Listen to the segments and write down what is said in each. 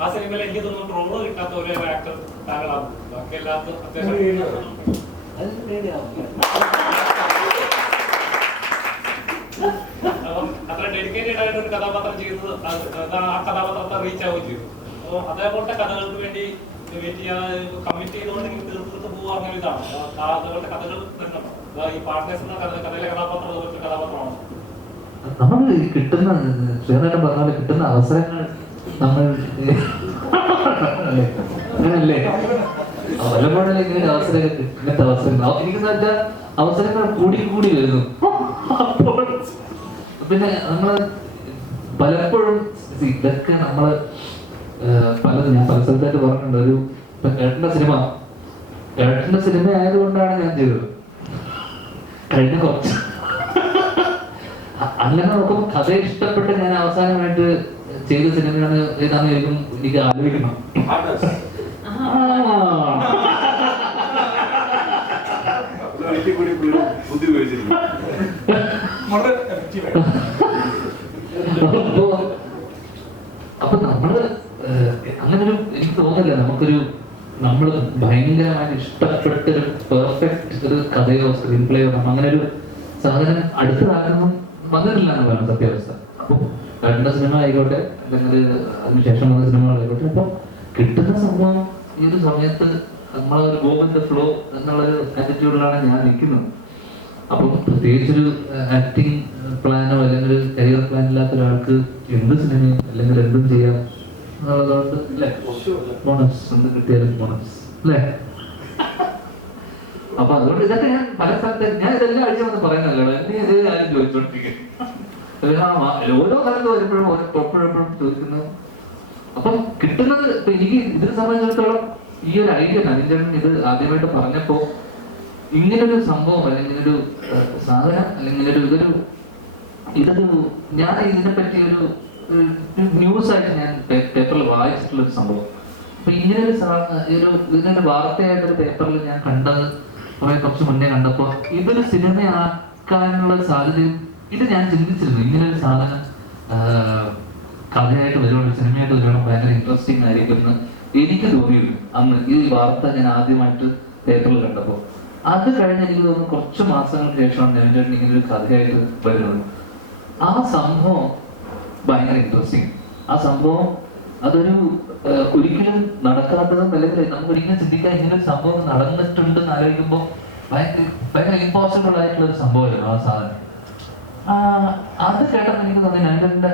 ആ സിനിമയിൽ എനിക്ക് തോന്നുന്നു റോൾ കിട്ടാത്ത ഒരേ ആക്ടർ താങ്കളാണ്. ബാക്കി അപ്പം അത്ര ഡെഡിക്കേറ്റഡ് ആയിട്ട് ഒരു കഥാപാത്രം ചെയ്തത് ആ കഥാപാത്രത്തെ റീച്ച് ആവുകയും ചെയ്തു. അപ്പോൾ അതേപോലത്തെ കഥകൾക്ക് വേണ്ടി വെയിറ്റ് ചെയ്യാൻ കമ്മിറ്റ് ചെയ്തുകൊണ്ട് ഇങ്ങനെ തീർത്ത് പോകുക അങ്ങനെ ഇതാണ്. അതുപോലത്തെ കഥകൾ തന്നെ ഈ പാർട്ട്നേഴ്സ് എന്ന കഥ കഥയിലെ കഥാപാത്രം അതുപോലത്തെ കഥാപാത്രമാണ്. നമ്മൾ കിട്ടുന്ന ശ്രീനേട്ടൻ പറഞ്ഞ പോലെ കിട്ടുന്ന അവസരങ്ങൾ നമ്മൾ അങ്ങനല്ലേ? വല്ലപ്പോഴല്ലേ ഇങ്ങനെ അവസരങ്ങൾ. ഇങ്ങനത്തെ അവസരങ്ങൾ. അവ- എനിക്ക് വെച്ചാൽ അവസരങ്ങൾ കൂടി കൂടി വരുന്നു. പിന്നെ നമ്മൾ പലപ്പോഴും ഇതൊക്കെ നമ്മൾ ഏഹ്, പലതും ഞാൻ പല സ്ഥലത്തായിട്ട് പറഞ്ഞിട്ടുണ്ട്. ഒരു ഇപ്പൊ ഏട്ടന്റെ സിനിമ. ഏട്ടന്റെ സിനിമ ആയതുകൊണ്ടാണ് ഞാൻ ചെയ്തത്. കഴിഞ്ഞ കുറച്ച് അങ്ങനെ നോക്കുമ്പോൾ കഥ ഇഷ്ടപ്പെട്ട് ഞാൻ അവസാനമായിട്ട് ചെയ്ത സിനിമയാണ് ഏതാണെന്ന് ചോദിക്കും? എനിക്ക് ആലോചിക്കണം. അപ്പോ നമ്മൾ അങ്ങനൊരു എനിക്ക് തോന്നില്ല നമുക്കൊരു നമ്മൾ ഭയങ്കരമായിട്ട് ഇഷ്ടപ്പെട്ട ഒരു പെർഫെക്റ്റ് ഒരു കഥയോ സ്ക്രീൻ പ്ലേയോ അങ്ങനെ ഒരു സാധനം അടുത്തതാകുന്നു വന്നിട്ടില്ല എന്നുള്ളതാണ് സത്യാവസ്ഥ. അപ്പൊ കണ്ട സിനിമ ആയിക്കോട്ടെ അല്ലെങ്കിൽ അതിനുശേഷം വന്ന സിനിമകളായിക്കോട്ടെ അപ്പൊ കിട്ടുന്ന സംഭവം ഈ ഒരു സമയത്ത് നമ്മളെ ഗോ വിത്ത് ഫ്ലോ എന്നുള്ളൊരു ആറ്റിറ്റ്യൂഡിലാണ് ഞാൻ നിൽക്കുന്നത്. അപ്പം പ്രത്യേകിച്ചൊരു ആക്ടിങ് പ്ലാനോ അല്ലെങ്കിൽ ഒരു കരിയർ പ്ലാൻ ഇല്ലാത്ത ഒരാൾക്ക് എന്ത് സിനിമയും അല്ലെങ്കിൽ എന്തും ചെയ്യാം എന്നുള്ളതുകൊണ്ട് ബോണസ് എന്ത് കിട്ടിയാലും ബോണസ് അല്ലേ? അപ്പൊ അതുകൊണ്ട് ഇതൊക്കെ ഞാൻ പല സ്ഥലത്ത് ഞാൻ ഇതെല്ലാം അടിച്ചു വന്ന് പറയുന്നല്ലോ എന്നെ ഇതേ ആരും ചോദിച്ചോണ്ടിരിക്കും ഓരോ കാലത്ത് വരുമ്പോഴും ഓരോ എപ്പോഴും എപ്പോഴും ചോദിക്കുന്നു. അപ്പം കിട്ടുന്നത് ഇപ്പൊ എനിക്ക് ഇതിനെ സംബന്ധിച്ചിടത്തോളം ഈ ഒരു ഐഡിയ നവീൻചേട്ടൻ ഇത് ആദ്യമായിട്ട് പറഞ്ഞപ്പോ ഇങ്ങനൊരു സംഭവം അല്ലെങ്കിൽ ഒരു സാധനം അല്ലെങ്കിൽ ഒരു ഇതൊരു ഇതൊരു ഞാൻ ഇതിനെ പറ്റി ഒരു ന്യൂസ് ആയിട്ട് ഞാൻ പേപ്പറിൽ വായിച്ചിട്ടുള്ള ഒരു സംഭവം. അപ്പൊ ഇങ്ങനൊരു ഒരു ഒരു ഇതിനൊരു വാർത്തയായിട്ട് ഒരു പേപ്പറിൽ ഞാൻ കണ്ടത് കുറെ കുറച്ച് മുന്നേ കണ്ടപ്പോ ഇതൊരു സിനിമയാക്കാനുള്ള സാധ്യതയും ഇത് ഞാൻ ചിന്തിച്ചിരുന്നു. ഇങ്ങനെ ഒരു സാധനം കഥയായിട്ട് വരുവാണ് സിനിമയായിട്ട് വരുവാണ് ഭയങ്കര ഇൻട്രസ്റ്റിംഗ് ആയിരിക്കും എനിക്ക് തോന്നിയിരുന്നു. അന്ന് ഈ വാർത്ത ഞാൻ ആദ്യമായിട്ട് പേപ്പറിൽ കണ്ടപ്പോൾ. അത് കഴിഞ്ഞ് എനിക്ക് തോന്നുന്നു കുറച്ച് മാസങ്ങൾക്ക് ശേഷമാണ് രവിചേട്ടൻ ഇങ്ങനെ ഒരു കഥയായിട്ട് വരുന്നത്. ആ സംഭവം ഭയങ്കര ഇൻട്രസ്റ്റിംഗ് ആ സംഭവം അതൊരു ഒരിക്കലും നടക്കാത്തതും അല്ലെങ്കിൽ നമുക്ക് ഒരിക്കലും ചിന്തിക്കാൻ ഇങ്ങനെ ഒരു സംഭവം നടന്നിട്ടുണ്ടെന്ന് ആലോചിക്കുമ്പോൾ ഭയങ്കര ഭയങ്കര ഇമ്പോസിബിൾ ആയിട്ടുള്ള ഒരു സംഭവമായിരുന്നു ആ സാധനം. അത് കേട്ടപ്പോൾ എനിക്ക് തോന്നി നൈഡന്റെ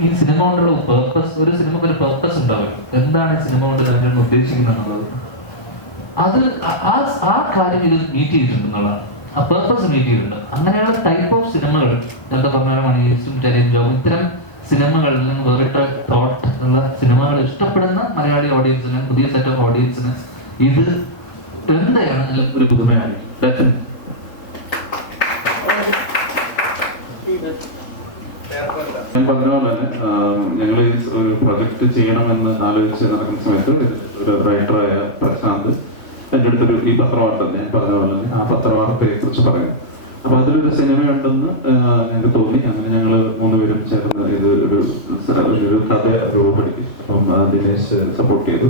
ഈ സിനിമ കൊണ്ടുള്ള പേർപ്പസ് ഒരു സിനിമക്ക് ഒരു പേർപ്പസ് ഉണ്ടാവും. എന്താണ് സിനിമ കൊണ്ട് നൈഡൻ ഉദ്ദേശിക്കുന്നത് അത് ആ- ആ കാര്യം ഇത് മീറ്റ് ചെയ്തിട്ടുണ്ട് എന്നുള്ളതാണ്. ആ പേർപ്പസ് മീറ്റ് ചെയ്തിട്ടുണ്ട്. അങ്ങനെയുള്ള ടൈപ്പ് ഓഫ് സിനിമകൾ നേരത്തെ പറഞ്ഞ മണിയേഴ്സും ടെലിഞ്ചോം ഇത്തരം സിനിമകളിൽ നിന്ന് വേറിട്ട തോട്ട് ഉള്ള സിനിമകൾ ഇഷ്ടപ്പെടുന്ന മലയാളി ഓഡിയൻസിന് പുതിയ സെറ്റ് ഓഫ് ഓഡിയൻസിന് ഇത് എന്തായാണെങ്കിലും ഒരു പുതുമയാണ് ഞാൻ പറഞ്ഞ പോലെ തന്നെ ഞങ്ങൾ ഒരു പ്രൊജക്ട് ചെയ്യണമെന്ന് ആലോചിച്ച് നടക്കുന്ന സമയത്ത് ഒരു റൈറ്ററായ പ്രശാന്ത് എന്റെ അടുത്തൊരു ഈ പത്രവാർത്ത ഞാൻ പറഞ്ഞ പോലെ തന്നെ ആ പത്രവാർത്തയെ കുറിച്ച് പറയാം അപ്പൊ അതിലൊരു സിനിമ ഉണ്ടെന്ന് ഞങ്ങൾക്ക് തോന്നി. അങ്ങനെ ഞങ്ങൾ മൂന്നുപേരും ചേർന്ന് ഇത് ഒരു ഒരു കഥ രൂപപ്പെടുത്തി. അപ്പം ദിനേശ് സപ്പോർട്ട് ചെയ്തു.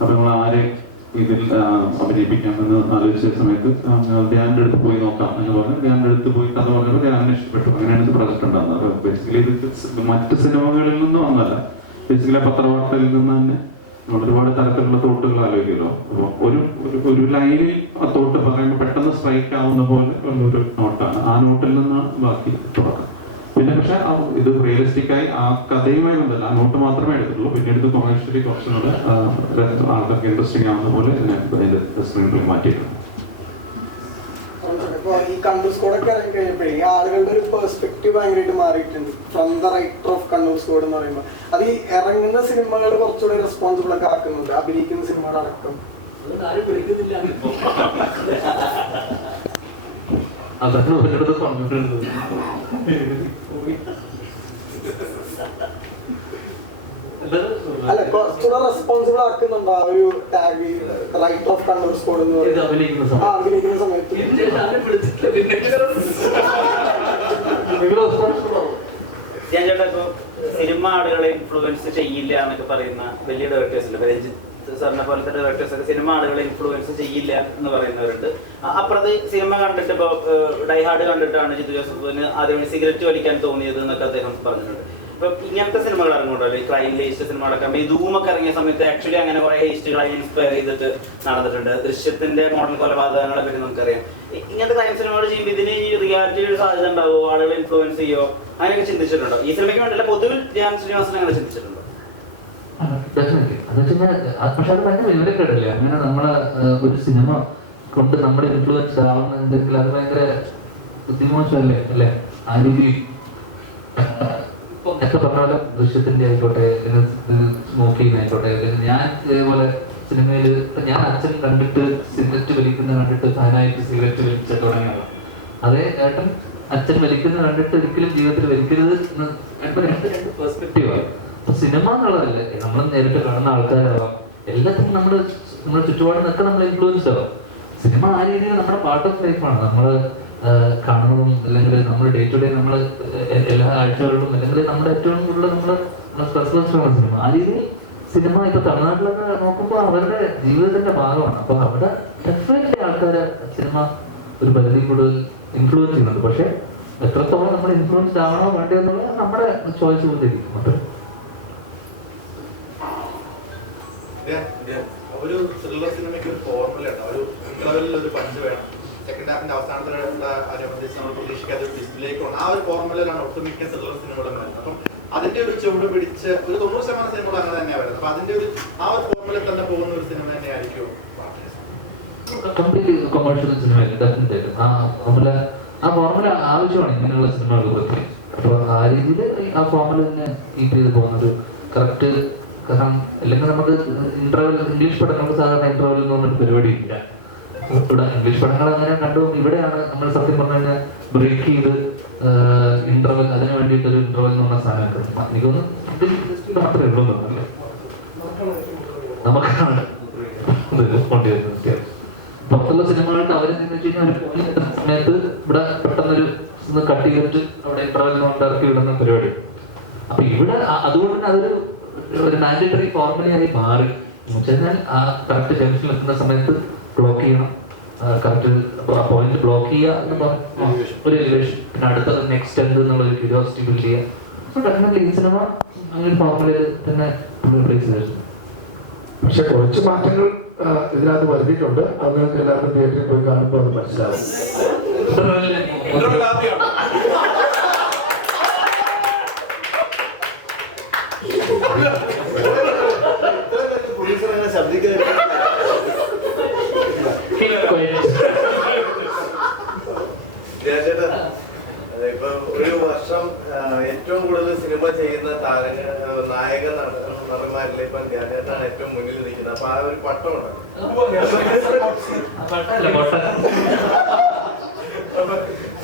അപ്പൊ നമ്മൾ ആരെ ഇതിൽ അഭിനയിപ്പിക്കാമെന്ന് ആലോചിച്ച സമയത്ത് ധ്യാന്റെ അടുത്ത് പോയി നോക്കാം എന്ന് പറഞ്ഞ്. ധ്യാന്റെ അടുത്ത് പോയി കഥ പറഞ്ഞപ്പോൾ ധ്യാനിനെ ഇഷ്ടപ്പെട്ടു. അങ്ങനെയാണ് പ്രൊജക്ട് ഉണ്ടാകുന്നത്. ബേസിക്കലി ഇത് മറ്റ് സിനിമകളിൽ നിന്നും വന്നല്ല ബേസിക്കലി പത്രവാർത്തയിൽ നിന്ന് തന്നെ ഒരുപാട് തരത്തിലുള്ള തോട്ടുകൾ ആലോചിക്കുമല്ലോ. ഒരു- ഒരു ലൈനിൽ ആ തോട്ട് പറയുമ്പോൾ പെട്ടെന്ന് സ്ട്രൈക്ക് ആവുന്ന പോലെ ഉള്ളൊരു നോട്ടാണ് ആ നോട്ടിൽ നിന്നാണ് ബാക്കി തുടക്കം. പിന്നെ പക്ഷെ ആ ഇത് റിയലിസ്റ്റിക് ആയി ആ കഥയുമായി ബന്ധമല്ല നോട്ട് മാത്രമേ എടുത്തിട്ടുള്ളൂ. പിന്നീട് ഇത് കൊമേഴ്ഷ്യലി കുറച്ചുകൂടെ ആൾക്കാർക്ക് ഇൻട്രസ്റ്റിംഗ് ആവുന്ന പോലെ അതിന്റെ സ്ക്രീൻ പ്ലേ മാറ്റിയിട്ടുണ്ട്. ഈ കണ്ണൂർ സ്കോഡ് ഒക്കെ ഇറങ്ങി കഴിഞ്ഞപ്പോഴേ ഈ ആളുകളുടെ ഒരു പെർസ്പെക്റ്റീവ് ഭയങ്കരമായിട്ട് മാറിയിട്ടുണ്ട്. From the writer of Kannur squad എന്ന് പറയുമ്പോൾ. അത് ഈ ഇറങ്ങുന്ന സിനിമകൾ കുറച്ചുകൂടെ റെസ്പോൺസിബിൾ ഒക്കെ ആക്കുന്നുണ്ട്. അഭിനയിക്കുന്ന സിനിമകൾ അടക്കം. അതുകൊണ്ട് ആരും വിളിക്കുന്നില്ല. ഇപ്പൊ. അതാണ് അല്ല കുറച്ചുകൂടെ റെസ്പോൺസിബിൾ ആക്കുന്നുണ്ട് ആ ഒരു tag right of Kannur squad എന്ന് പറയുന്നത്? ആ അഭിനയിക്കുന്ന സമയത്ത്. ഞാൻ ചേട്ടാ ഇപ്പൊ സിനിമ ആളുകളെ ഇൻഫ്ലുവൻസ് ചെയ്യില്ല എന്നൊക്കെ പറയുന്ന വലിയ ഡയറക്ടേഴ്സ് ഉണ്ട് രഞ്ജിത്ത് സാറിനെ പോലത്തെ ഡയറക്ടേഴ്സ് ഒക്കെ സിനിമ ആളുകളെ ഇൻഫ്ലുവൻസ് ചെയ്യില്ല എന്ന് പറയുന്നവരുണ്ട്. അപ്പുറത്ത് സിനിമ കണ്ടിട്ട് ഇപ്പോൾ ഡൈഹാർഡ് കണ്ടിട്ടാണ് ജിത്തു ജോസഫിന് ആദ്യം സിഗരറ്റ് വലിക്കാൻ തോന്നിയത് എന്നൊക്കെ അദ്ദേഹം പറഞ്ഞിട്ടുണ്ട്. അപ്പൊ ഇങ്ങനത്തെ സിനിമകൾ ഇറങ്ങുന്നുണ്ടല്ലോ ഈ ക്രൈം ലേസ്റ്റ് സിനിമകളൊക്കെ ഈ ധൂമൊക്കെ ഇറങ്ങിയ സമയത്ത് ആക്ച്വലി അങ്ങനെ കുറെ ഹേസ്റ്റുകളെ ഇൻസ്പയർ ചെയ്തിട്ട് നടന്നിട്ടുണ്ട്. ദൃശ്യത്തിന്റെ മോഡൽ കൊലപാതകങ്ങളെ പറ്റി നമുക്കറിയാം. ഇങ്ങനത്തെ ക്രൈം സിനിമകൾ ചെയ്യുമ്പോൾ ഇതിന് ഈ റിയാലിറ്റി ഒരു സാധ്യത ഉണ്ടാവോ? ആളുകളെ ഇൻഫ്ലുവൻസ് ചെയ്യോ? അങ്ങനെയൊക്കെ ചിന്തിച്ചിട്ടുണ്ടോ? ഈ സിനിമയ്ക്ക് വേണ്ടില്ല പൊതുവിൽ ധ്യാൻ ശ്രീനിവാസൻ അങ്ങനെ ചിന്തിച്ചിട്ടുണ്ടോ? ഡെഫിനറ്റ്ലി അത് വെച്ചാൽ പക്ഷെ അത് ഭയങ്കര വിവരക്കേടല്ലേ? അങ്ങനെ നമ്മളെ ഒരു സിനിമ കൊണ്ട് നമ്മുടെ ഇൻഫ്ലുവൻസ് ആവുന്നുണ്ടെങ്കിൽ അത് ഭയങ്കര ബുദ്ധിമോശമല്ലേ അല്ലേ? ആ ഇപ്പം ഒക്കെ പറഞ്ഞ ദൃശ്യത്തിന്റെ ആയിക്കോട്ടെ സ്മോക്കിംഗ് ആയിക്കോട്ടെ ഞാൻ ഇതേപോലെ സിനിമയിൽ ഞാൻ അച്ഛൻ കണ്ടിട്ട് സിഗരറ്റ് വലിക്കുന്ന കണ്ടിട്ട് ഫാനായിട്ട് സിഗരറ്റ് വലിച്ച തുടങ്ങിയത്. അതേ ഏട്ടൻ അച്ഛൻ വലിക്കുന്ന കണ്ടിട്ട് ഒരിക്കലും ജീവിതത്തിൽ വലിക്കരുത് എന്ന് രണ്ട് രണ്ട് പെർസ്പെക്റ്റീവാണ് സിനിമ എന്നുള്ളതല്ല നമ്മൾ നേരിട്ട് കാണുന്ന ആൾക്കാരാവാം. എല്ലാത്തിനും നമ്മുടെ നമ്മുടെ ചുറ്റുപാടിനൊക്കെ നമ്മൾ ഇൻഫ്ലുവൻസ് ആവാം. സിനിമ ആ രീതിയിൽ നമ്മുടെ പാർട്ട് ഓഫ് ലൈഫാണ് നമ്മൾ കാണുന്നതും അല്ലെങ്കിൽ നമ്മൾ ഡേ ടു ഡേ നമ്മൾ എല്ലാ ആഴ്ചകളിലും അല്ലെങ്കിൽ നമ്മുടെ ഏറ്റവും കൂടുതൽ നമ്മൾ സ്ട്രെസ് സിനിമ ആ രീതിയിൽ സിനിമ ഇപ്പൊ തമിഴ്നാട്ടിലൊക്കെ നോക്കുമ്പോൾ അവരുടെ ജീവിതത്തിന്റെ ഭാഗമാണ്. അപ്പൊ അവിടെ ഡെഫിനറ്റ്ലി ആൾക്കാര് സിനിമ ഒരു പരിധി കൂടുതൽ ഇൻഫ്ലുവൻസ് ചെയ്യുന്നുണ്ട്. പക്ഷെ എത്രത്തോളം നമ്മൾ ഇൻഫ്ലുവൻസ് ആവണോ വേണ്ടയോ എന്നുള്ളത് നമ്മുടെ ചോയ്സ് കൊണ്ടിരിക്കും അത് ഒരു ത്രില്ലർ സിനിമയ്ക്ക് ഒരു ഫോർമുല ഉണ്ട്. ഒരു ലെവലിൽ ഒരു പഞ്ച് വേണം. സെക്കൻഡ് ഹാഫിന്റെ അവസാനത്തിലുള്ള അനുബന്ധിച്ച് നമ്മൾ പ്രതീക്ഷിക്കാത്ത ഒരു ഡിസ്റ്റിലേക്ക് പോകണം ആ ഒരു ഫോർമുലയിലാണ് ഒട്ടുമിക്ക ത്രില്ലർ സിനിമകളും വരുന്നത്. അപ്പം അതിന്റെ ഒരു ചുവട് പിടിച്ച് ഒരു തൊണ്ണൂറ് ശതമാനം സിനിമകൾ അങ്ങനെ തന്നെയാണ് വരുന്നത്. അപ്പൊ അതിന്റെ ഒരു ആ ഒരു ഫോർമുലയിൽ തന്നെ പോകുന്ന ഒരു സിനിമ തന്നെയായിരിക്കും കംപ്ലീറ്റ്ലി കൊമേഴ്ഷ്യൽ സിനിമയല്ല ഡെഫിനറ്റ് ആ ഫോർമുല ആ ഫോർമുല ആവശ്യമാണ് ഇങ്ങനെയുള്ള സിനിമകൾ പ്രത്യേകിച്ച് അപ്പോൾ ആ രീതിയിൽ ആ ഫോർമുല തന്നെ കീപ്പ് ചെയ്ത് പോകുന്നത് കറക്റ്റ് കാരണം അല്ലെങ്കിൽ നമുക്ക് ഇന്റർവെൽ ഇംഗ്ലീഷ് പടങ്ങൾക്ക് സാധാരണ ഇന്റർവെൽ എന്ന് പറഞ്ഞൊരു പരിപാടി ഇല്ല. ഇവിടെ ഇംഗ്ലീഷ് പഠനങ്ങൾ അങ്ങനെ കണ്ടു. ഇവിടെയാണ് നമ്മൾ സത്യം പറഞ്ഞു കഴിഞ്ഞാൽ ബ്രേക്ക് ചെയ്ത് ഇന്റർവെൽ അതിന് വേണ്ടിയിട്ട് ഒരു ഇന്റർവെൽ എന്ന് പറഞ്ഞ സാധനം എനിക്കൊന്ന് മാത്രമേ ഉള്ളൂ എന്ന് തോന്നുന്നു നമുക്കാണ് കൊണ്ടുവരുന്നത് പുറത്തുള്ള സിനിമകൾക്ക് അവരെ സമയത്ത് ഇവിടെ പെട്ടെന്നൊരു കട്ട് ചെയ്തിട്ട് അവിടെ ഇന്റർവെൽ ഇറക്കി വിടുന്ന പരിപാടി. അപ്പൊ ഇവിടെ അതുകൊണ്ട് തന്നെ അതൊരു ഒരു മാൻഡേറ്ററി ഫോർമുലയായി മാറി. എന്നുവെച്ചാൽ ആ കറക്റ്റ് ജംഗ്ഷനിൽ എത്തുന്ന സമയത്ത് ബ്ലോക്ക് ചെയ്യണം. കറക്റ്റ് പോയിന്റ് ബ്ലോക്ക് ചെയ്യുക എന്ന് പറഞ്ഞ ഒരു എലിവേഷൻ പിന്നെ അടുത്തത് നെക്സ്റ്റ് എന്ത് എന്നുള്ള ഒരു ക്യൂരിയോസിറ്റി ബിൽഡ് ചെയ്യുക. സോ ഡെഫിനറ്റ്ലി ഈ സിനിമ അങ്ങനെ ഒരു ഫോർമുലയിൽ തന്നെ പ്ലേസ് ചെയ്തിട്ടുണ്ട്. പക്ഷെ കുറച്ച് മാറ്റങ്ങൾ ഇതിനകത്ത് വരുത്തിയിട്ടുണ്ട്. അത് നിങ്ങൾക്ക് എല്ലാവർക്കും തിയേറ്ററിൽ പോയി കാണുമ്പോൾ അത് മനസ്സിലാവും പ്രൊഡ്യൂസർ അങ്ങനെ ശബ്ദിക്കുന്നത് ചേട്ടാ ഇപ്പൊ ഒരു വർഷം ആ, ഏറ്റവും കൂടുതൽ സിനിമ ചെയ്യുന്ന താരങ്ങ നായക നട- നടന്മാരിൽ ഇപ്പൊ ധ്യാനേട്ടാണ് ഏറ്റവും മുന്നിൽ നിൽക്കുന്നത് അപ്പൊ ആ ഒരു പട്ടമുണ്ട് അല്ല പൊട്ട അപ്പൊ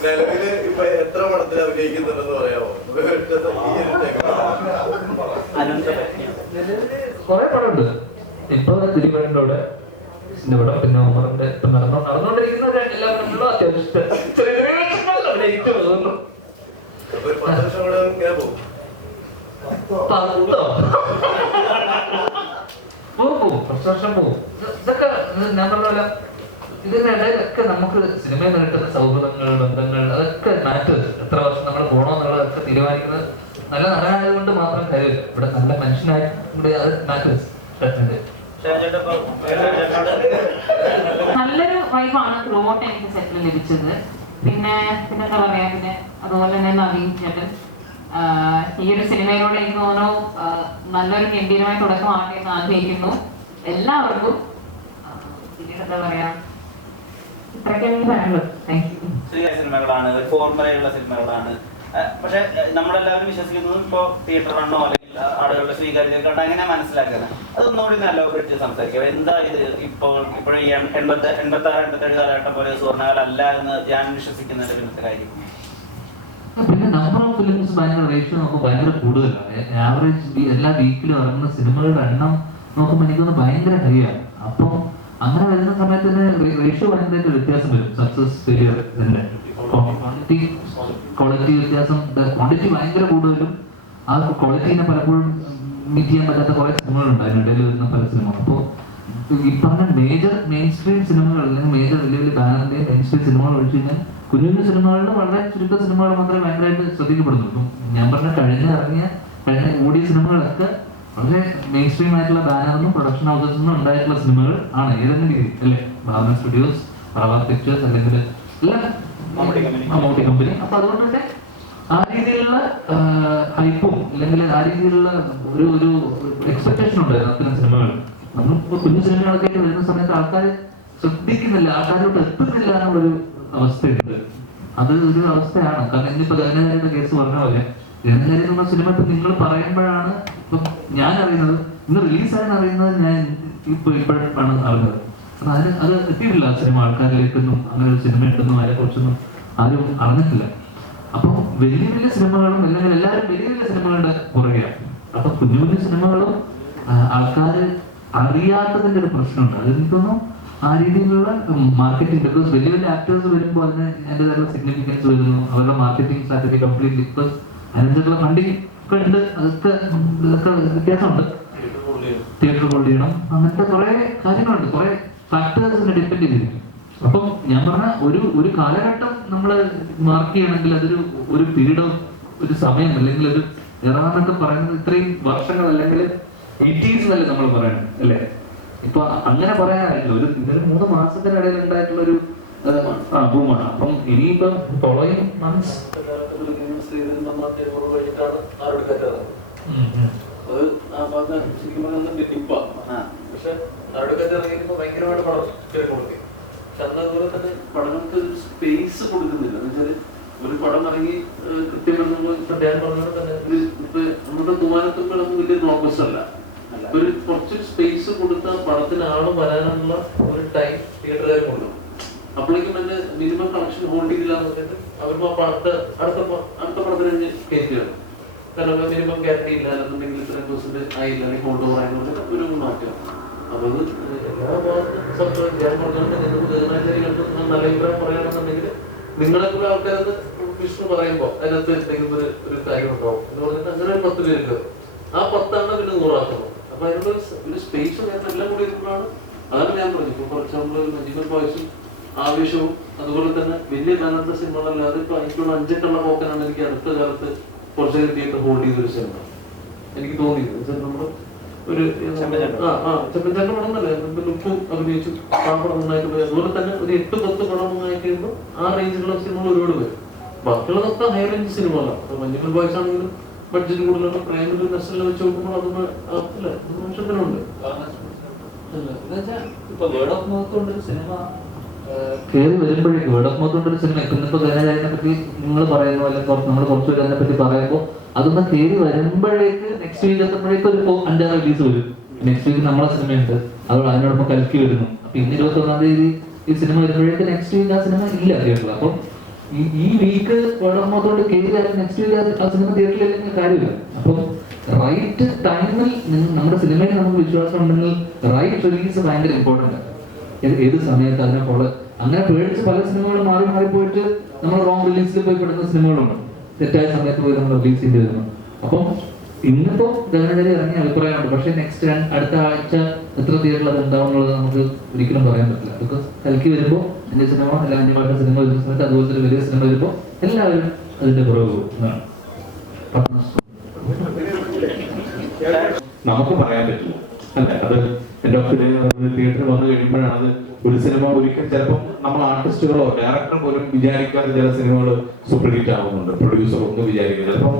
നിലവിൽ ഇപ്പൊ എത്ര പടത്തിൽ അഭിനയിക്കുന്നുണ്ടെന്ന് പറയാമോ ഈ ഒരു technique. കുറെ പടമുണ്ട്. ഇപ്പൊ തിരുവനന്തപുരം കൂടെ പടം പിന്നെ ഉമറിന്റെ ഇപ്പൊ നടന്നോ നടന്നുകൊണ്ടിരിക്കുന്ന ഒരു എല്ലാ അത്യാവശ്യം. ചെറിയ ചെറിയ വേഷങ്ങളിൽ അഭിനയിച്ചു പോകുന്നു. അപ്പൊ ഒരു പത്ത് വർഷം കൂടെ ഇങ്ങനെ പോകും. പത്തോ? പോകും പോകും കുറച്ച് വർഷം പോകും ഇതൊക്കെ ഞാൻ പറഞ്ഞ പോലെ ഇതിനിടയിലൊക്കെ നമുക്ക് സിനിമയിൽ നിന്ന് കിട്ടുന്ന സൗഹൃദങ്ങൾ ബന്ധങ്ങൾ അതൊക്കെ മാറ്റി എത്ര വർഷം നമ്മൾ പോകണമെന്നുള്ളതൊക്കെ തീരുമാനിക്കുന്നത് നല്ല നടനായതുകൊണ്ട് മാത്രം കാര്യമില്ല. ഇവിടെ നല്ല മനുഷ്യനായിട്ട് അത് മാറ്റേഴ്സ് നല്ലൊരു വൈബാണ് ത്രൂഔട്ട് എനിക്ക് സെറ്റിൽ ലഭിച്ചത്. പിന്നെ പിന്നെ എന്താ പറയാ? പിന്നെ അതുപോലെ തന്നെ നവീൻ ചേട്ടൻ. ഈ ഒരു സിനിമയിലൂടെ എനിക്ക് തോന്നുന്നു നല്ലൊരു ഗംഭീരമായ തുടക്കമാകട്ടെ എന്ന് ആഗ്രഹിക്കുന്നു. എല്ലാവർക്കും. പിന്നീട് എന്താ പറയാ? ഇത്രയൊക്കെ താങ്ക് യു ചെറിയ സിനിമകളാണ് ഫോർമുലയുള്ള സിനിമകളാണ്. പക്ഷെ നമ്മളെല്ലാവരും വിശ്വസിക്കുന്നത് ഇപ്പോൾ തിയേറ്റർ റണ്ണോ അല്ലെങ്കിൽ ആളുകളുടെ സ്വീകാര്യത കണ്ട് അങ്ങനെ മനസ്സിലാക്കുന്നത് അതൊന്നുകൂടി നല്ല പറ്റി സംസാരിക്കുക എന്താ ഇത് ഇപ്പോൾ ഇപ്പോഴും എൺപത്തി എൺപത്തി ആറ് എൺപത്തേഴ് കാലഘട്ടം പോലെ സുവർണകാലം അല്ല എന്ന് ഞാൻ വിശ്വസിക്കുന്നതിന്റെ പിന്നത്തെ കാര്യം പിന്നെ നമ്പർ ഓഫ് ഫിലിംസ് ഭയങ്കര റേഷ്യോ നോക്കുമ്പോൾ ഭയങ്കര കൂടുതലാണ്. ആവറേജ് എല്ലാ വീക്കിലും ഇറങ്ങുന്ന സിനിമകളുടെ എണ്ണം നോക്കുമ്പോൾ എനിക്കൊന്ന് ഭയങ്കര ഹൈ ആണ്. അങ്ങനെ വരുന്ന സമയത്ത് തന്നെ റേഷ്യോ ഭയങ്കരമായിട്ട് വ്യത്യാസം വരും. സക്സസ് ഫെയിലിയർ ക്വാണ്ടിറ്റി ക്വാളിറ്റി വ്യത്യാസം ക്വാണ്ടിറ്റി ഭയങ്കര കൂടുതലും ആ ക്വാളിറ്റീനെ പലപ്പോഴും മീറ്റ് ചെയ്യാൻ പറ്റാത്ത കുറെ സിനിമകളുണ്ട് അതിനിടയിൽ വരുന്ന പല സിനിമകൾ. അപ്പോൾ ഈ പറഞ്ഞ മേജർ മെയിൻ സ്ട്രീം സിനിമകൾ അല്ലെങ്കിൽ മേജർ വലിയ വലിയ ബാനറിന്റെ മെയിൻ സ്ട്രീം സിനിമകൾ ഒഴിച്ചു കഴിഞ്ഞാൽ കുഞ്ഞു കുഞ്ഞു സിനിമകളിൽ വളരെ ചുരുക്ക സിനിമകൾ മാത്രമേ ഭയങ്കരമായിട്ട് ശ്രദ്ധിക്കപ്പെടുന്നുള്ളൂ. ഞാൻ പറഞ്ഞ കഴിഞ്ഞ ഇറങ്ങിയ കഴിഞ്ഞ ഓടിയ സിനിമകളൊക്കെ വളരെ മെയിൻ സ്ട്രീം ആയിട്ടുള്ള ബാനറിനും പ്രൊഡക്ഷൻ ഹൗസസ് നിന്നും ഉണ്ടായിട്ടുള്ള സിനിമകൾ ആണ്. ഏതെങ്കിലും രീതി അല്ലേ? ഭാവന സ്റ്റുഡിയോസ് പ്രഭാത് പിക്ചേഴ്സ് അല്ലെങ്കിൽ മമ്മൂട്ടി കമ്പനി അപ്പൊ അതുകൊണ്ട് തന്നെ ആ രീതിയിലുള്ള ഹൈപ്പും അല്ലെങ്കിൽ ആ രീതിയിലുള്ള ഒരു ഒരു എക്സ്പെക്ടേഷൻ ഉണ്ടായിരുന്നു അത്തരം സിനിമകൾ നമ്മൾ കുഞ്ഞു സിനിമകളൊക്കെ ആയിട്ട് വരുന്ന സമയത്ത് ആൾക്കാർ ശ്രദ്ധിക്കുന്നില്ല ആൾക്കാരോട് എത്തുന്നില്ല എന്നുള്ളൊരു അവസ്ഥയുണ്ട്. അത് ഒരു അവസ്ഥയാണ്. കാരണം ഇന്നിപ്പോ ഗഗനകാരിയുടെ കേസ് പറഞ്ഞ പോലെ എന്നുള്ള സിനിമ ഇപ്പൊ നിങ്ങൾ പറയുമ്പോഴാണ് ഇപ്പൊ ഞാൻ അറിയുന്നത്. ഇന്ന് റിലീസായെന്ന് അറിയുന്നത് ഞാൻ ഇപ്പൊ ഇപ്പോഴാണ് അറിഞ്ഞത്. അപ്പൊ അതിന് അത് എത്തിയിട്ടില്ല സിനിമ ആൾക്കാരിലേക്കൊന്നും അങ്ങനെ ഒരു സിനിമ ഉണ്ടെന്നും അതിനെ കുറിച്ചൊന്നും ആരും അറിഞ്ഞിട്ടില്ല. അപ്പൊ വലിയ വലിയ സിനിമകളും അല്ലെങ്കിൽ എല്ലാവരും വലിയ വലിയ സിനിമകളുടെ പുറകെയാണ് അപ്പൊ കുഞ്ഞു കുഞ്ഞു സിനിമകളും ആൾക്കാർ അറിയാത്തതിന്റെ ഒരു പ്രശ്നമുണ്ട്. അത് എനിക്ക് തോന്നുന്നു ആ രീതിയിലുള്ള മാർക്കറ്റിംഗ് ബിക്കോസ് വലിയ വലിയ ആക്ടേഴ്സ് വരുമ്പോൾ അതിന് അതിന്റെതായുള്ള സിഗ്നിഫിക്കൻസ് വരുന്നു. അവരുടെ മാർക്കറ്റിംഗ് സ്ട്രാറ്റജി കംപ്ലീറ്റ് ബിക്കോസ് അതിനനുസരിച്ചുള്ള കണ്ടി ഒക്കെ ഉണ്ട്. അതൊക്കെ വ്യത്യാസമുണ്ട്. തിയേറ്റർ ഹോൾഡ് ചെയ്യണം. അങ്ങനത്തെ കുറെ കാര്യങ്ങളുണ്ട്. കുറെ ഫാക്ടേഴ്സിനെ ഡിപ്പെൻഡ് ചെയ്തിരിക്കും അപ്പം ഞാൻ പറഞ്ഞ ഒരു ഒരു കാലഘട്ടം നമ്മൾ മാർക്ക് ചെയ്യണമെങ്കിൽ അതൊരു ഒരു പീരീഡ് ഒരു സമയം അല്ലെങ്കിൽ ഒരു era എന്നൊക്കെ പറയുന്നത് ഇത്രയും വർഷങ്ങൾ അല്ലെങ്കിൽ എയ്റ്റീസ് അല്ലേ നമ്മൾ പറയണം അല്ലേ? ഇപ്പൊ അങ്ങനെ പറയാനായിട്ടില്ല. ഒരു ഇതൊരു മൂന്ന് മാസത്തിനിടയിൽ ഉണ്ടായിട്ടുള്ള ഒരു ആ ബൂമാണ് അപ്പം ഇനിയിപ്പം ഫോളോയിങ് മന്ത്സ് അത് ആ ഭാഗത്ത് ശരിക്കും പറഞ്ഞ ഡിപ്പ പക്ഷെ നടുക്കത്ത് ഇറങ്ങിയപ്പോ ഭയങ്കരമായിട്ട് പടം കയറി കൊടുക്കും പക്ഷെ അന്ന് അതുപോലെ തന്നെ പടങ്ങൾക്ക് സ്പേസ് കൊടുക്കുന്നില്ല. എന്ന് വെച്ചാൽ ഒരു പടം ഇറങ്ങി ഏഹ്, നമ്മൾ ഇപ്പൊ ഞാൻ പറഞ്ഞത് തന്നെ ഇപ്പൊ നമ്മുടെ തൂവാനത്തുമ്പോഴൊന്നും വലിയ ബ്ലോക്കസ് അല്ല. ഒരു കുറച്ച് സ്പേസ് കൊടുത്ത പടത്തിന് ആൾ വരാനുള്ള ഒരു ടൈം തിയേറ്ററുകാർ കൊണ്ടുപോകും അപ്പോഴേക്കും തന്നെ മിനിമം കളക്ഷൻ ഹോൾഡ് ചെയ്തില്ല എന്ന് അവർക്ക് അടുത്ത അടുത്ത അടുത്ത പടത്തിന് കഴിഞ്ഞ് കയറ്റിയാണ് കാരണം മിനിമം ഗ്യാരണ്ടി ഇല്ല എന്നുണ്ടെങ്കിൽ ഒരു മാറ്റം അപ്പൊ അത് എല്ലാ ഭാഗത്തും സംഭവം ഞാൻ പറഞ്ഞുകൊണ്ട് നിങ്ങൾക്ക് നല്ല അഭിപ്രായം പറയുകയാണെന്നുണ്ടെങ്കിൽ നിങ്ങളെ കൂടെ ആൾക്കാരത് വിഷ്ണു പറയുമ്പോൾ അതിനകത്ത് എന്തെങ്കിലും ഒരു ഒരു കാര്യം ഉണ്ടാവും എന്ന് പറഞ്ഞിട്ട് അങ്ങനെ ഒരു പത്ത് പേരുണ്ട് ആ പത്താണ് പിന്നെ നൂറാക്കുന്നത് അപ്പൊ അതിനുള്ള ഒരു സ്പേസ് നേരത്തെ എല്ലാം കൂടി ഇരിക്കുമ്പോഴാണ് അതാണ് ഞാൻ പറഞ്ഞു ഇപ്പൊ ഫോർ എക്സാമ്പിൾ മഞ്ജുമൽ ബോയ്സും ആവേശവും അതുപോലെ തന്നെ വലിയ കാലത്തെ സിനിമകളല്ലാതെ ഇപ്പൊ എനിക്കുള്ള അഞ്ചെട്ടുള്ള പോക്കനാണ് എനിക്ക് അടുത്ത കാലത്ത് കുറച്ച് തിയേറ്റർ ഹോൾഡ് ചെയ്തൊരു സിനിമ എനിക്ക് തോന്നിയത്. നമ്മൾ നമ്മൾ ഒരു ചെമ്പൻചാണ്ട്. ആ ആ ചെമ്പൻചാണ്ട് പടം ലുക്കും അഭിനയിച്ചു. ആ പടം നന്നായിട്ട് പോയി. അതുപോലെ തന്നെ ഒരു എട്ട് പത്ത് പടം നന്നായി കഴിയുമ്പോൾ ആ റേഞ്ചിലുള്ള സിനിമകൾ ഒരുപാട് വരും. ബാക്കിയുള്ളതൊക്കെ ഹൈ റേഞ്ച് സിനിമകളാണ് അപ്പൊ മഞ്ഞുമൽ ബോയ്സ് ആണെങ്കിലും ബഡ്ജറ്റ് കൂടുതലാണ് പ്രൈമറി നെസ്റ്റിൽ വെച്ച് നോക്കുമ്പോൾ അതൊന്ന് അല്ല നിമിഷത്തിനുണ്ട് ഇപ്പൊ വേർഡ് ഓഫ് മൗത്ത് കൊണ്ട് സിനിമ കയറി വരുമ്പോഴേക്കും കൊണ്ടൊരു സിനിമ ഇപ്പൊ ഇന്നിപ്പോ ഗണരാജിനെ പറ്റി നിങ്ങൾ പറയുന്ന പോലെ നമ്മൾ കുറച്ച് അതിനെ പറ്റി പറയുമ്പോൾ അതൊന്ന് കയറി വരുമ്പോഴേക്ക് നെക്സ്റ്റ് വീക്ക് എത്തുമ്പോഴേക്കും ഒരു അഞ്ചാറ് റിലീസ് വരും. നെക്സ്റ്റ് വീക്ക് നമ്മളെ സിനിമയുണ്ട് അതുകൊണ്ട് അതിനോടൊപ്പം കൽക്കി വരുന്നു അപ്പൊ ഇന്ന് ഇരുപത്തി ഒന്നാം തീയതി ഈ സിനിമ വരുമ്പോഴേക്ക് നെക്സ്റ്റ് വീക്ക് ആ സിനിമ ഇല്ല തിയേറ്ററിൽ അപ്പം ഈ വീക്ക് വേർഡ് ഓഫ് മൗത്ത് കൊണ്ട് കയറി നെക്സ്റ്റ് വീക്ക് ആ സിനിമ തിയേറ്ററിൽ അല്ലെങ്കിൽ കാര്യമില്ല. അപ്പം റൈറ്റ് ടൈമിൽ നമ്മുടെ സിനിമയിൽ നമുക്ക് വിശ്വാസം ഉണ്ടെങ്കിൽ റൈറ്റ് റിലീസ് ഭയങ്കര ഇമ്പോർട്ടന്റ് ആണ്. ഏത് സമയത്ത് അതിനെ ഫോളോ അങ്ങനെ പേടിച്ച് പല സിനിമകളും മാറി മാറി പോയിട്ട് നമ്മൾ റോങ് റിലീസിൽ പോയി പെടുന്ന സിനിമകളുണ്ട്. തെറ്റായ സമയത്ത് പോയി നമ്മൾ റിലീസ് ചെയ്യേണ്ടി വരുന്നു. അപ്പം ഇന്നിപ്പോ ഗഗനചാരി ഇറങ്ങിയ അഭിപ്രായമുണ്ട്. പക്ഷേ നെക്സ്റ്റ് അടുത്ത ആഴ്ച എത്ര തിയേറ്ററിൽ അത് ഉണ്ടാവും എന്നുള്ളത് നമുക്ക് ഒരിക്കലും പറയാൻ പറ്റില്ല. ബിക്കോസ് കലക്കി വരുമ്പോൾ എന്റെ സിനിമ അല്ല അന്യമായിട്ട് സിനിമ വരുന്ന സമയത്ത് അതുപോലെ തന്നെ വലിയ സിനിമ വരുമ്പോൾ എല്ലാവരും അതിന്റെ പുറകെ പോകും. എന്നാണ്. നമുക്ക് പറയാൻ പറ്റില്ല. അല്ലെ? അത് ഡോക്ടർ തിയേറ്ററിൽ വന്നു കഴിയുമ്പോഴാണ് ഒരു സിനിമ ഒരിക്കൽ ചിലപ്പോൾ നമ്മൾ ആർട്ടിസ്റ്റുകളോ ഡയറക്ടർ പോലും വിചാരിക്കാത്ത ചില സിനിമകൾ സൂപ്പർ ഹിറ്റ് ആവുന്നുണ്ട്. പ്രൊഡ്യൂസർ ഒന്നും വിചാരിക്കുന്നത് ചിലപ്പോൾ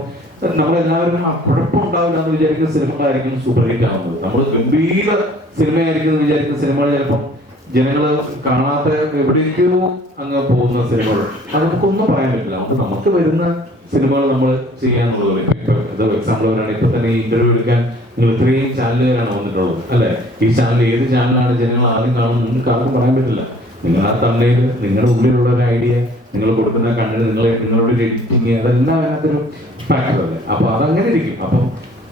നമ്മളെല്ലാവരും ആ കുഴപ്പം ഉണ്ടാവില്ല എന്ന് വിചാരിക്കുന്ന സിനിമകളായിരിക്കും സൂപ്പർ ഹിറ്റ് ആവുന്നത്. നമ്മൾ ഗംഭീര സിനിമയായിരിക്കും എന്ന് വിചാരിക്കുന്ന സിനിമകൾ ചിലപ്പം ജനങ്ങൾ കാണാത്ത എവിടേക്കോ അങ്ങ് പോകുന്ന സിനിമകൾ അത് നമുക്കൊന്നും പറയാൻ പറ്റില്ല. അത് നമുക്ക് വരുന്ന സിനിമകൾ നമ്മൾ ചെയ്യാന്നുള്ളത് ഇപ്പൊ എക്സാമ്പിൾ പറയുകയാണെങ്കിൽ ഇപ്പൊ തന്നെ ഇന്റർവ്യൂ എടുക്കാൻ ഇത്രയും ചാനലുകാരാണ് വന്നിട്ടുള്ളത് അല്ലെ? ഈ ചാനൽ ഏത് ചാനലാണ്? ജനങ്ങൾ ആദ്യം കാണുന്നത് ആർക്കും പറയാൻ പറ്റില്ല. നിങ്ങൾ ആ തന്നയിൽ നിങ്ങളുടെ ഉള്ളിലുള്ള ഒരു ഐഡിയ നിങ്ങൾ കൊടുക്കുന്ന കണ്ണിന് നിങ്ങൾ നിങ്ങളുടെ എഡിറ്റിങ് അതെല്ലാം അതിനകത്തൊരു ഫാക്ടർ അല്ലേ? അപ്പൊ അതങ്ങനെ ഇരിക്കും. അപ്പം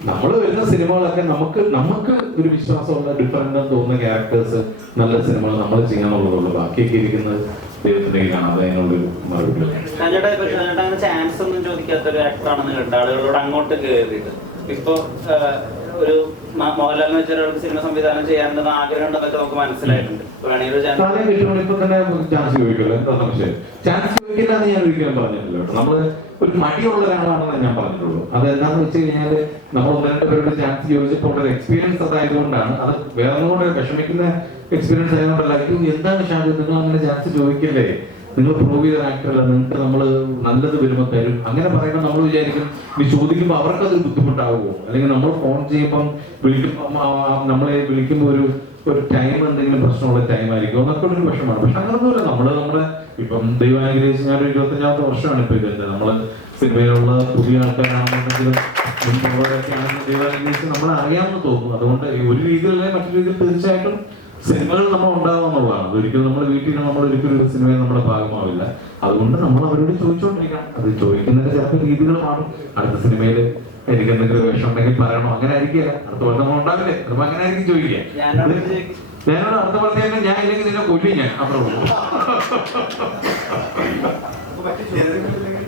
നമ്മൾ വരുന്ന സിനിമകളൊക്കെ നമുക്ക് നമുക്ക് ഒരു വിശ്വാസമുള്ള ഡിഫറെന്റ് തോന്നുന്ന ക്യാരക്ടേഴ്സ് നല്ല സിനിമകൾ നമ്മൾ ചെയ്യാന്നുള്ളതുള്ളൂ ബാക്കിയൊക്കെ ഇരിക്കുന്നത് ചാൻസ് ഒന്നും ചോദിക്കാത്ത ഒരു ആക്ടറാണെന്ന് കണ്ട ആളുകളോട് അങ്ങോട്ട് കയറിയിട്ട് ഇപ്പൊ ഒരു മോഹൻലാൽ എന്ന് വെച്ച ഒരാൾക്ക് സിനിമ സംവിധാനം ചെയ്യാനുള്ള ആഗ്രഹം ഉണ്ടെന്നൊക്കെ നമുക്ക് മനസ്സിലായിട്ടുണ്ട്. വേണമെങ്കിൽ ഒരു ചാൻസ് ചാൻസ് ചോദിക്കുമല്ലോ എന്താ സംശയം? ചാൻസ് ചോദിക്കില്ല ഞാൻ ഒരിക്കലും പറഞ്ഞിട്ടില്ല നമ്മൾ ഒരു മടിയുള്ള ഒരാളാണെന്ന് ഞാൻ പറഞ്ഞിട്ടുള്ളൂ. അത് എന്താണെന്ന് വെച്ച് കഴിഞ്ഞാൽ നമ്മൾ ഒന്ന് രണ്ട് പേരുടെ ചാൻസ് ചോദിച്ചപ്പോൾ ഒരു എക്സ്പീരിയൻസ് അതായതുകൊണ്ടാണ്. അത് വേറെ കൂടെ വിഷമിക്കുന്ന എക്സ്പീരിയൻസ് ആയതുകൊണ്ടല്ല. എന്താണ് ഷാജു? നിങ്ങൾ അങ്ങനെ ചാൻസ് ചോദിക്കില്ലേ? നിങ്ങൾ പ്രൂവ് ചെയ്ത ആക്ടറല്ല നിങ്ങൾക്ക് നമ്മൾ നല്ലത് വരുമ്പോൾ തരും. അങ്ങനെ പറയുമ്പോൾ നമ്മൾ വിചാരിക്കും നീ ചോദിക്കുമ്പോൾ അവർക്കതൊരു ബുദ്ധിമുട്ടാകുമോ അല്ലെങ്കിൽ നമ്മൾ ഫോൺ ചെയ്യുമ്പം വിളിക്കുമ്പോൾ നമ്മളെ വിളിക്കുമ്പോൾ ഒരു ഒരു ടൈം എന്തെങ്കിലും പ്രശ്നമുള്ള ടൈം ആയിരിക്കും. എന്നൊക്കെ ഒരു വിഷമമാണ്. പക്ഷെ അങ്ങനൊന്നുമില്ല നമ്മൾ നമ്മുടെ ഇപ്പം ദൈവം അനുഗ്രഹിച്ച് ഞാൻ ഒരു ഇരുപത്തഞ്ചാമത്തെ വർഷമാണ് ഇപ്പൊ ഇതിന്റെ നമ്മൾ സിനിമയിലുള്ള പുതിയ ആൾക്കാരാണെന്നുണ്ടെങ്കിലും ദൈവം നമ്മൾ അറിയാമെന്ന് തോന്നുന്നു അതുകൊണ്ട് ഒരു രീതിയിലല്ലേ മറ്റൊരു രീതിയിൽ തീർച്ചയായിട്ടും സിനിമകൾ നമ്മൾ ഉണ്ടാവാന്നുള്ളതാണ് ഒരിക്കലും നമ്മൾ വീട്ടിൽ നമ്മൾ ഒരിക്കലും ഒരു സിനിമയിൽ നമ്മുടെ ഭാഗമാവില്ല. അതുകൊണ്ട് നമ്മൾ അവരോട് ചോദിച്ചുകൊണ്ടിരിക്കണം അത് ചോദിക്കുന്നതിന്റെ ചിലപ്പോൾ രീതികൾ മാറും. അടുത്ത സിനിമയിൽ എനിക്ക് എന്തെങ്കിലും വേഷം ഉണ്ടെങ്കിൽ പറയണോ? അങ്ങനെ ആയിരിക്കില്ല. അടുത്ത വർഷം നമ്മൾ ഉണ്ടാവില്ലേ? അപ്പൊ അങ്ങനെ ആയിരിക്കും ചോദിക്കുക. ഞാനോട് അടുത്ത വർഷം ഞാൻ ഇല്ലെങ്കിൽ നിന്നെ കൊല്ലി ഞാൻ. അത്രേ ഉള്ളൂ. അപ്പൊ മറ്റു